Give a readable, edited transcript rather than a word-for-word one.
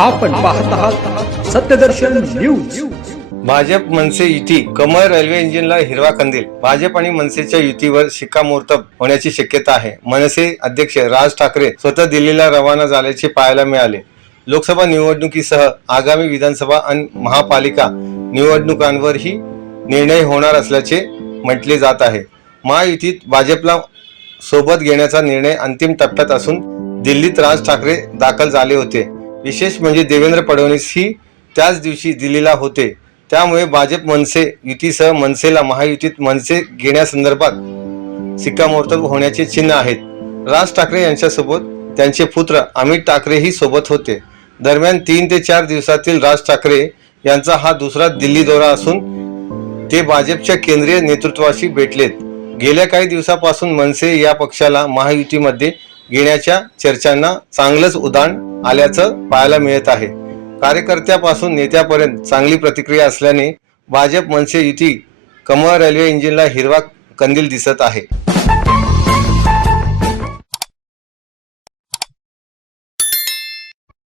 आपण पाहत आहात सत्यदर्शन न्यूज। भाजप मनसे युती, कमळ रेल्वे इंजिनला हिरवा कंदील। भाजप आणि मनसेच्या युतीवर शिक्कामोर्तब होण्याची शक्यता आहे। मनसे अध्यक्ष राज ठाकरे स्वतः दिल्लीला रवाना झाल्याचे पाहायला मिळाले। लोकसभा निवडणुकीसह आगामी विधानसभा आणि महापालिका निवडणुकांवरही निर्णय होणार असल्याचे म्हटले जात आहे। महायुतीत भाजपला सोबत घेण्याचा निर्णय अंतिम टप्प्यात असून दिल्लीत राज ठाकरे दाखल झाले होते। विशेष म्हणजे देवेंद्र फडणवीस ही त्याच दिवशी दिल्लीला होते। त्यामुळे भाजप मनसे युतीसह मनसेला महायुतीत मनसे घेण्यासंदर्भात शिक्कामोर्तब होण्याचे चिन्ह आहेत। राज ठाकरे यांच्यासोबत त्यांचे पुत्र अमित ठाकरेही सोबत होते। दरम्यान 3 ते 4 दिवसातील राज ठाकरे यांचा हा दुसरा दिल्ली दौरा असून ते भाजपच्या केंद्रीय नेतृत्वाशी भेटलेत। गेल्या काही दिवसापासून मनसे या पक्षाला महायुतीमध्ये घेण्याच्या चर्चांना चांगलंच उधाण आल्याचं पाहायला मिळत आहे। कार्यकर्त्यापासून नेत्यापर्यंत चांगली प्रतिक्रिया असल्याने भाजप मनसे युती कमळ रेल्वे इंजिनला हिरवा कंदील दिसत आहे।